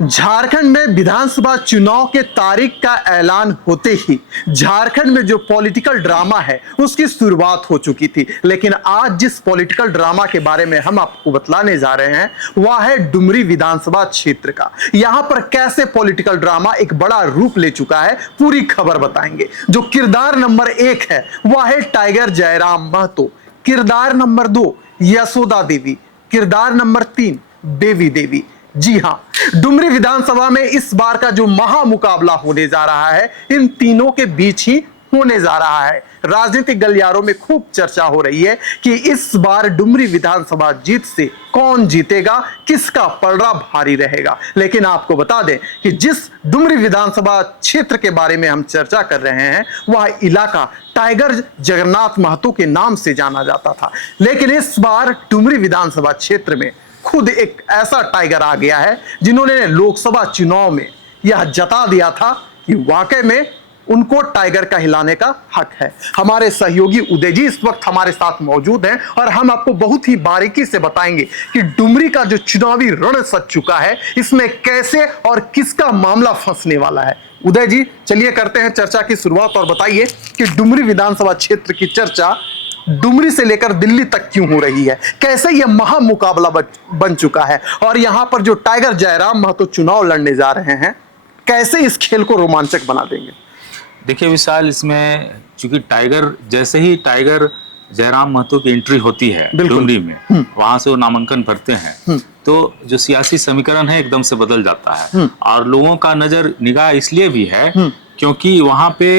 झारखंड में विधानसभा चुनाव के तारीख का ऐलान होते ही झारखंड में जो पॉलिटिकल ड्रामा है उसकी शुरुआत हो चुकी थी। लेकिन आज जिस पॉलिटिकल ड्रामा के बारे में हम आपको बतलाने जा रहे हैं वह है डुमरी विधानसभा क्षेत्र का। यहां पर कैसे पॉलिटिकल ड्रामा एक बड़ा रूप ले चुका है, पूरी खबर बताएंगे। जो किरदार नंबर 1 है वह है टाइगर जयराम महतो, किरदार नंबर 2 यशोदा देवी, किरदार नंबर 3 बेबी देवी। जी हां, डुमरी विधानसभा में इस बार का जो महामुकाबला होने जा रहा है इन तीनों के बीच ही होने जा रहा है। राजनीतिक गलियारों में खूब चर्चा हो रही है कि इस बार डुमरी विधानसभा जीत से कौन जीतेगा, किसका पलड़ा भारी रहेगा। लेकिन आपको बता दें कि जिस डुमरी विधानसभा क्षेत्र के बारे में हम चर्चा कर रहे हैं वह इलाका टाइगर जगन्नाथ महतो के नाम से जाना जाता था। लेकिन इस बार डुमरी विधानसभा क्षेत्र में खुद एक ऐसा टाइगर आ गया है जिन्होंने लोकसभा चुनाव में यह जता दिया था कि वाकई में उनको टाइगर का हिलाने का हक है। हमारे सहयोगी उदय जी इस वक्त हमारे साथ मौजूद हैं और हम आपको बहुत ही बारीकी से बताएंगे कि डुमरी का जो चुनावी रण सज चुका है इसमें कैसे और किसका मामला फंसने वाला है। उदय जी, चलिए करते हैं चर्चा की शुरुआत और बताइए कि डुमरी विधानसभा क्षेत्र की चर्चा डुमरी से लेकर दिल्ली तक क्यों हो रही है, कैसे यह महामुकाबला बन चुका है और यहां पर जो टाइगर जयराम महतो चुनाव लड़ने जा रहे हैं कैसे इस खेल को रोमांचक बना देंगे। देखिए विशाल, इसमें चूंकि टाइगर जैसे ही टाइगर जयराम महतो की एंट्री होती है डुमरी में, वहां से वो नामांकन भरते हैं तो जो सियासी समीकरण है एकदम से बदल जाता है। और लोगों का नजर निगाह इसलिए भी है क्योंकि वहां पे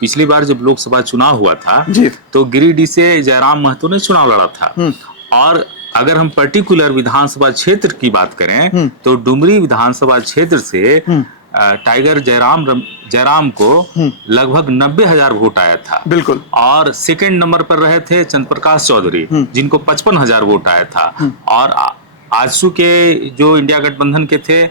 पिछली बार जब लोकसभा चुनाव हुआ था तो गिरिडीह से जयराम महतो ने चुनाव लड़ा था। और अगर हम पर्टिकुलर विधानसभा क्षेत्र की बात करें तो डुमरी विधानसभा क्षेत्र से टाइगर जयराम को लगभग 90,000 वोट आया था। बिल्कुल। और सेकंड नंबर पर रहे थे चंद्रप्रकाश चौधरी जिनको 55,000 वोट आया था। और आजसू के जो इंडिया गठबंधन के थे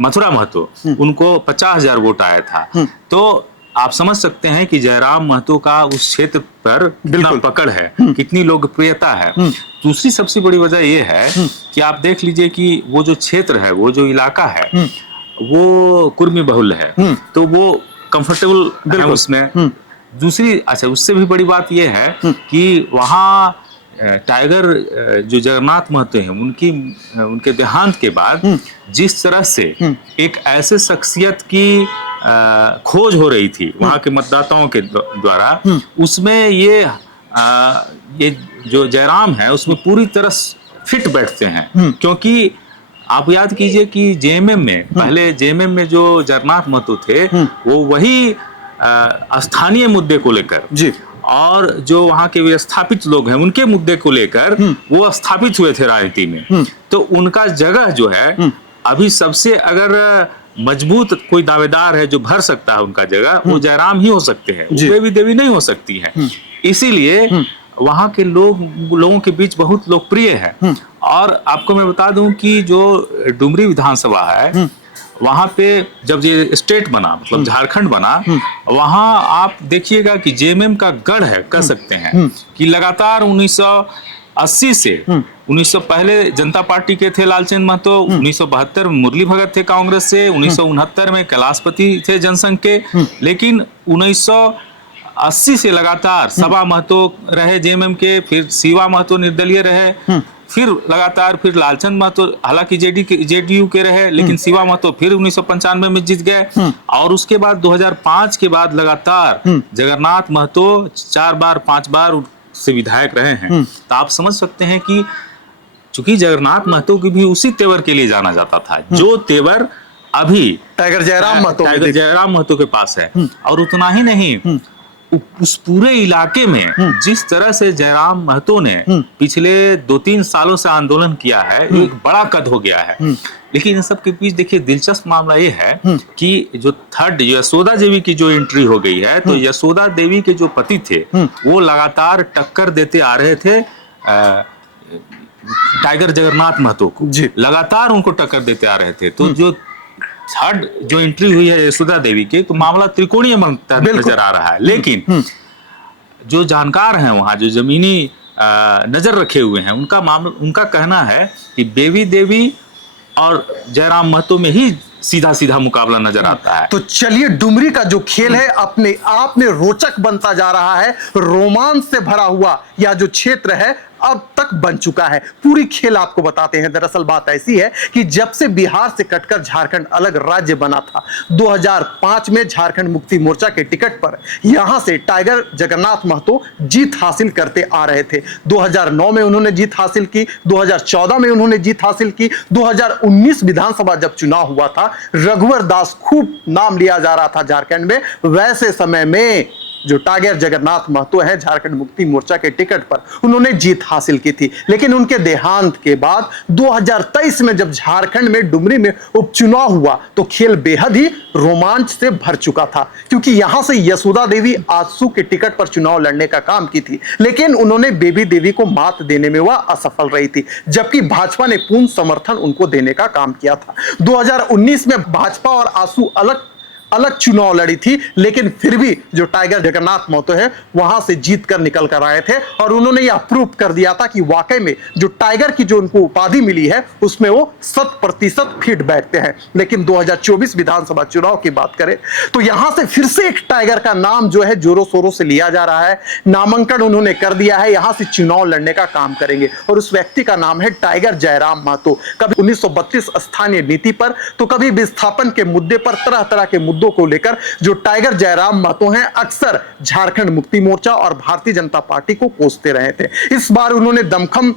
मथुरा महतो उनको 50,000 वोट आया था। तो आप समझ सकते हैं कि जयराम महतो का उस क्षेत्र पर कितना पकड़ है, कितनी लोकप्रियता है। दूसरी सबसे बड़ी वजह यह है कि आप देख लीजिए कि वो जो क्षेत्र है, वो जो इलाका है वो कुर्मी बहुल है, तो वो कंफर्टेबल है उसमें। दूसरी उससे भी बड़ी बात यह है कि वहाँ टाइगर जो जगन्नाथ महतो हैं उनके देहांत के बाद जिस तरह से एक ऐसे शख्सियत की खोज हो रही थी वहां के मतदाताओं के द्वारा, उसमें ये जो जयराम है उसमें पूरी तरह फिट बैठते हैं। क्योंकि आप याद कीजिए कि जेएमएम में पहले जेएमएम में जो जगन्नाथ महतो थे वो वही स्थानीय मुद्दे को लेकर और जो वहाँ के विस्थापित लोग हैं उनके मुद्दे को लेकर वो स्थापित हुए थे राजनीति में। तो उनका जगह जो है अभी सबसे अगर मजबूत कोई दावेदार है जो भर सकता है उनका जगह, वो जयराम ही हो सकते हैं, बेबी देवी नहीं हो सकती है। इसीलिए वहाँ के लोगों के बीच बहुत लोकप्रिय है। और आपको मैं बता दूं कि जो डुमरी विधानसभा है वहाँ पे जब ये स्टेट बना, मतलब झारखंड बना, वहाँ आप देखिएगा कि जेएमएम का गढ़ है, कह सकते हैं कि लगातार 1980 से 1900 पहले जनता पार्टी के थे लालचंद महतो, 1972 में मुरली भगत थे कांग्रेस से, 1969 में कैलाशपति थे जनसंघ के। लेकिन 1980 से लगातार सभा महतो रहे जेएमएम के, फिर शिवा महतो निर्दलीय रहे, फिर लगातार फिर लालचंद महतो हालांकि जेडीयू के रहे, लेकिन शिवा महतो फिर 1995 में जीत गए। और उसके बाद 2005 के बाद लगातार जगन्नाथ महतो 4 बार 5 बार से विधायक रहे हैं। तो आप समझ सकते हैं कि चूंकि जगन्नाथ महतो की भी उसी तेवर के लिए जाना जाता था जो तेवर अभी टाइगर जयराम महतो के पास है। और उतना ही नहीं, उस पूरे इलाके में जिस तरह से जयराम महतो ने पिछले 2-3 सालों से आंदोलन किया है, एक बड़ा कद हो गया है। लेकिन इन सब के बीच देखिए दिलचस्प मामला ये है कि जो थर्ड यशोदा देवी की जो एंट्री हो गई है, तो यशोदा देवी के जो पति थे वो लगातार टक्कर देते आ रहे थे टाइगर जगन्नाथ महतो को, लगातार उनको टक्कर देते आ रहे थे। तो जो थर्ड जो एंट्री हुई है यशोदा देवी के, तो मामला त्रिकोणीय बनता नजर आ रहा है। लेकिन जो जानकार हैं वहाँ, जो जमीनी नजर रखे हुए हैं, उनका कहना है कि बेबी देवी और जयराम महतो में ही सीधा सीधा मुकाबला नजर आता है। तो चलिए, डुमरी का जो खेल है अपने आप में रोचक बनता जा रहा है, रोमांच से भरा हुआ यह जो क्षेत्र है अब तक बन चुका है। पूरी खेल आपको बताते हैं। दरअसल बात ऐसी है कि जब से बिहार से कटकर झारखंड अलग राज्य बना था, 2005 में झारखंड मुक्ति मोर्चा के टिकट पर यहां से टाइगर जगन्नाथ महतो जीत हासिल करते आ रहे थे। 2009 में उन्होंने जीत हासिल की, 2014 में उन्होंने जीत हासिल की, 2019 विधानसभा जब चुनाव हुआ था, रघुवर दास खूब नाम लिया जा रहा था झारखंड में, वैसे समय में जो टाइगर जगन्नाथ महतो है झारखंड मुक्ति मोर्चा के टिकट पर उन्होंने जीत हासिल की थी। लेकिन उनके देहांत के बाद 2023 में जब झारखंड में डुमरी में उपचुनाव हुआ तो खेल बेहद ही रोमांच से भर चुका था, क्योंकि यहां से यशोदा देवी आजसू के टिकट पर चुनाव लड़ने का काम की थी, लेकिन उन्होंने बेबी देवी को मात देने में वह असफल रही थी, जबकि भाजपा ने पूर्ण समर्थन उनको देने का काम किया था। 2019 में भाजपा और आजसू अलग चुनाव लड़ी थी, लेकिन फिर भी जो टाइगर जगन्नाथ महतो है वहां से जीत कर निकल कर आए थे और उन्होंने यह प्रूव कर दिया था कि वाकई में जो टाइगर की जो उनको उपाधि मिली है उसमें वो 100% फिट बैठते हैं। लेकिन 2024 विधानसभा चुनाव की बात करें तो यहां से फिर से एक टाइगर का नाम जो है जोरों शोरों से लिया जा रहा है। नामांकन उन्होंने कर दिया है, यहां से चुनाव लड़ने का काम करेंगे और उस व्यक्ति का नाम है टाइगर जयराम महतो। कभी 1932 स्थानीय नीति पर तो कभी विस्थापन के मुद्दे पर, तरह तरह के मुद्दों को लेकर जो टाइगर जयराम महतो हैं अक्सर झारखंड मुक्ति मोर्चा और भारतीय जनता पार्टी को कोसते रहे थे। इस बार उन्होंने दमखम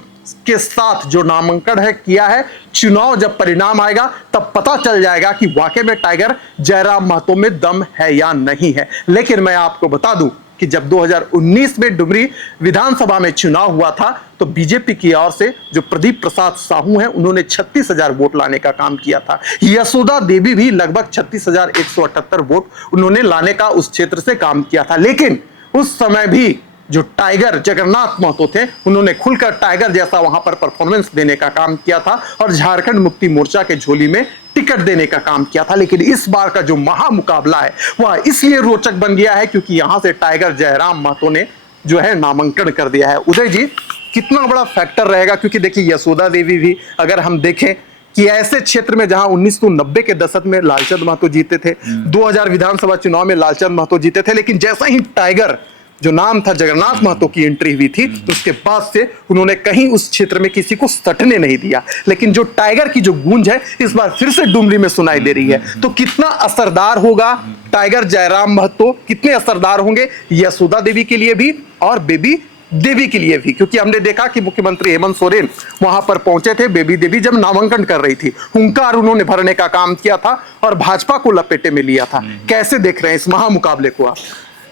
के साथ जो नामांकन है किया है। चुनाव जब परिणाम आएगा तब पता चल जाएगा कि वाकई में टाइगर जयराम महतो में दम है या नहीं है। लेकिन मैं आपको बता दूं कि जब 2019 में डुमरी विधानसभा में चुनाव हुआ था तो बीजेपी की ओर से जो प्रदीप प्रसाद साहू हैं उन्होंने 36,000 वोट लाने का काम किया था। यशोदा देवी भी लगभग 36,178 वोट उन्होंने लाने का उस क्षेत्र से काम किया था। लेकिन उस समय भी जो टाइगर जगन्नाथ महतो थे उन्होंने खुलकर टाइगर जैसा वहां पर परफॉर्मेंस देने का काम किया था और झारखंड मुक्ति मोर्चा के झोली में टिकट देने का काम किया था। लेकिन इस बार का जो महामुकाबला है वह इसलिए रोचक बन गया है क्योंकि यहां से टाइगर जयराम महतो ने जो है नामांकन कर दिया है। उदय जी, कितना बड़ा फैक्टर रहेगा? क्योंकि देखिए यशोदा देवी भी अगर हम देखें कि ऐसे क्षेत्र में जहां 1990 के दशक में लालचंद महतो जीते थे, 2000 विधानसभा चुनाव में लालचंद महतो जीते थे, लेकिन जैसा ही टाइगर जो नाम था जगन्नाथ महतो की एंट्री हुई थी तो उसके बाद से उन्होंने कहीं उस क्षेत्र में किसी को सटने नहीं दिया। लेकिन जो टाइगर की जो गूंज है इस बार फिर से डुमरी में सुनाई दे रही है। तो कितना असरदार होगा टाइगर जयराम महतो, कितने असरदार होंगे यशोदा देवी के लिए भी और बेबी देवी के लिए भी? क्योंकि हमने देखा कि मुख्यमंत्री हेमंत सोरेन वहां पर पहुंचे थे बेबी देवी जब नामांकन कर रही थी, हुंकार उन्होंने भरने का काम किया था और भाजपा को लपेटे में लिया था। कैसे देख रहे हैं इस महामुकाबले को आप?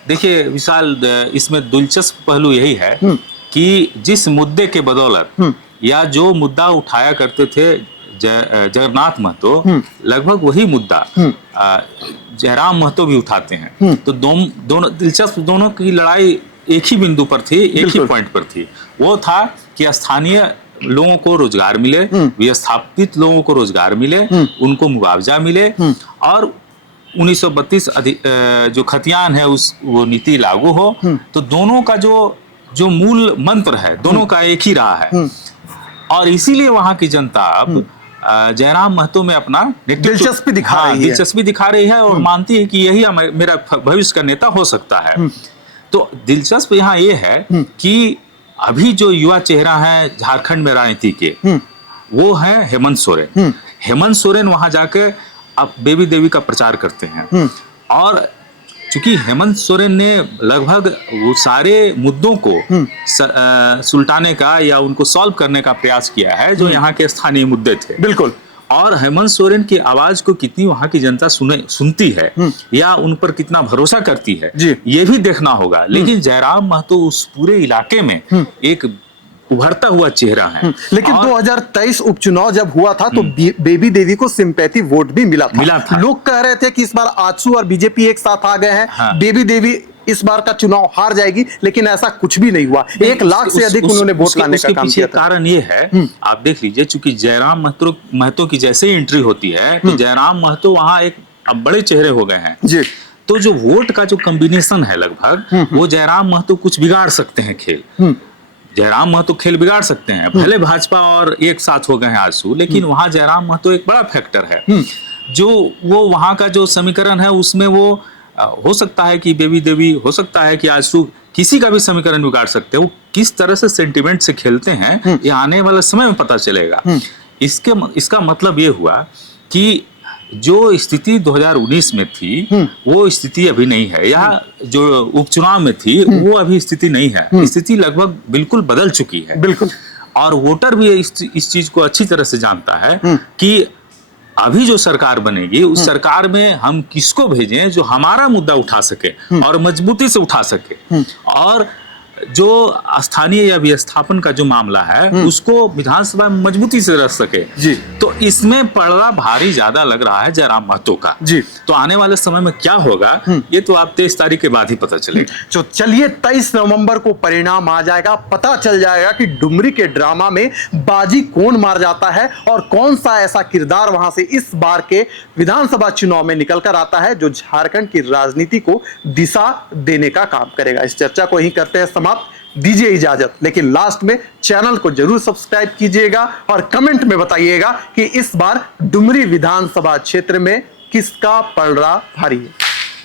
देखिए विशाल, इसमें दिलचस्प पहलू यही है कि जिस मुद्दे के बदौलत या जो मुद्दा उठाया करते थे जगन्नाथ महतो, लगभग वही मुद्दा जयराम महतो भी उठाते हैं। तो दोनों दिलचस्प, दोनों की लड़ाई एक ही बिंदु पर थी, एक ही पॉइंट पर थी। वो था कि स्थानीय लोगों को रोजगार मिले, विस्थापित लोगों को रोजगार मिले, उनको मुआवजा मिले और 1932 जो खतियान है वो नीति लागू हो। तो दोनों का जो मूल मंत्र है दोनों का एक ही रहा है और इसीलिए वहां की जनता अब जयराम महतो में अपना दिलचस्पी दिखा रही है और मानती है कि यही मेरा भविष्य का नेता हो सकता है। तो दिलचस्प यहाँ ये है कि अभी जो युवा चेहरा है झारखंड में राजनीति के वो है हेमंत सोरेन। हेमंत सोरेन वहां जाके अब बेबी देवी का प्रचार करते हैं और चूंकि हेमंत सोरेन ने लगभग वो सारे मुद्दों को सुलटाने का या उनको सॉल्व करने का प्रयास किया है जो यहाँ के स्थानीय मुद्दे थे। बिल्कुल। और हेमंत सोरेन की आवाज को कितनी वहां की जनता सुनती है या उन पर कितना भरोसा करती है ये भी देखना होगा। लेकिन जयराम महतो उस पूरे इलाके में एक उभरता हुआ चेहरा है। लेकिन 2023 उपचुनाव जब हुआ था तो बेबी देवी को सिंपैथी वोट भी मिला था। लोग कह रहे थे कि इस बार आजसू और बीजेपी एक साथ आ गए हैं, बेबी देवी इस बार का चुनाव हार जाएगी, लेकिन ऐसा कुछ भी नहीं हुआ। 1 लाख से अधिक उन्होंने वोट लाने का काम किया था। कारण ये है, आप देख लीजिए, चूंकि जयराम महतो की जैसे ही एंट्री होती है तो जयराम महतो वहां एक अब बड़े चेहरे हो गए हैं जी। तो जो वोट का जो कॉम्बिनेशन है लगभग वो जयराम महतो कुछ बिगाड़ सकते हैं खेल। जयराम महतो खेल बिगाड़ सकते हैं। भले भाजपा और एक साथ हो गए हैं आजसू, लेकिन वहां जयराम महतो एक बड़ा फैक्टर है। जो वो वहां का जो समीकरण है उसमें वो हो सकता है कि बेबी देवी, हो सकता है कि आजसू किसी का भी समीकरण बिगाड़ सकते हैं। वो किस तरह से सेंटिमेंट से खेलते हैं ये आने वाले समय में पता चलेगा। इसका मतलब ये हुआ कि जो स्थिति 2019 में थी वो स्थिति अभी नहीं है। यहाँ जो उपचुनाव में थी वो अभी स्थिति नहीं है। स्थिति लगभग बिल्कुल बदल चुकी है। बिल्कुल। और वोटर भी इस चीज को अच्छी तरह से जानता है कि अभी जो सरकार बनेगी उस सरकार में हम किसको भेजें जो हमारा मुद्दा उठा सके और मजबूती से उठा सके, और जो स्थानीय या विस्थापन का जो मामला है उसको विधानसभा में मजबूती से रख सके जी। तो इसमें पड़ला भारी ज्यादा लग रहा है जयराम महतो का जी। तो आने वाले समय में क्या होगा ये तो आप 23 तारीख के बाद ही पता चलेगा। तो चलिए 23 नवंबर को परिणाम आ जाएगा, पता चल जाएगा कि डुमरी के ड्रामा में बाजी कौन मार जाता है और कौन सा ऐसा किरदार वहां से इस बार के विधानसभा चुनाव में निकल कर आता है जो झारखंड की राजनीति को दिशा देने का काम करेगा। इस चर्चा को यहीं करते हैं समाप्त। दीजिए इजाजत, लेकिन लास्ट में चैनल को जरूर सब्सक्राइब कीजिएगा और कमेंट में बताइएगा कि इस बार डुमरी विधानसभा क्षेत्र में किसका पलड़ा भारी है।